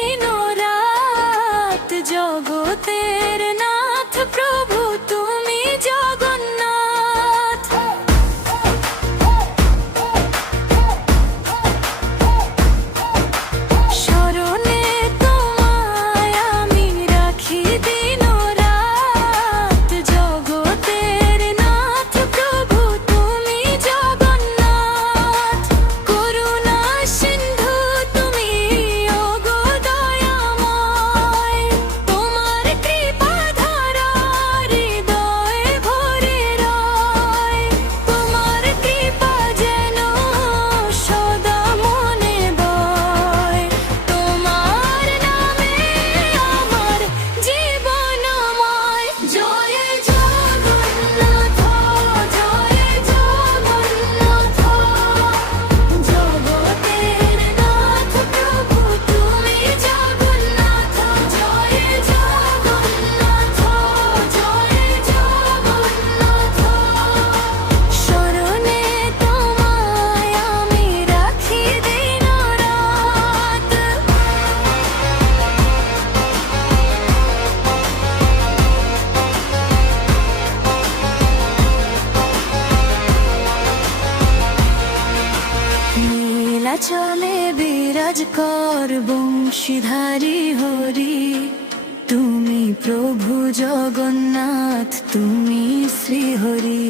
দিন ও রাত, জগতের নাথ প্রভু তুমি জগন্নাথ। শরণে তোমায় আমি রাখি দিন ও রাত, জগতের নাথ প্রভু তুমি জগন্নাথ। করুণা সিন্ধু তুমি ওগো দয়াময়, তোমার কৃপা ধারা হৃদয়ে ভরে রয়। তোমার কৃপা যেন সদা মনে বয়, তোমার নামে আমার জীবনময়। জয় জগন্নাথ, জয় জগন্নাথ, জগতের নাথ প্রভু তুমি জগন্নাথ। জয় জগন্নাথ, জয় জগন্নাথ, শরণে তোমায় আমি রাখি দিন রাত। নীলাচলে বিরাজ কর বংশীধারী হরি, তুমি প্রভু জগন্নাথ তুমি শ্রীহরি।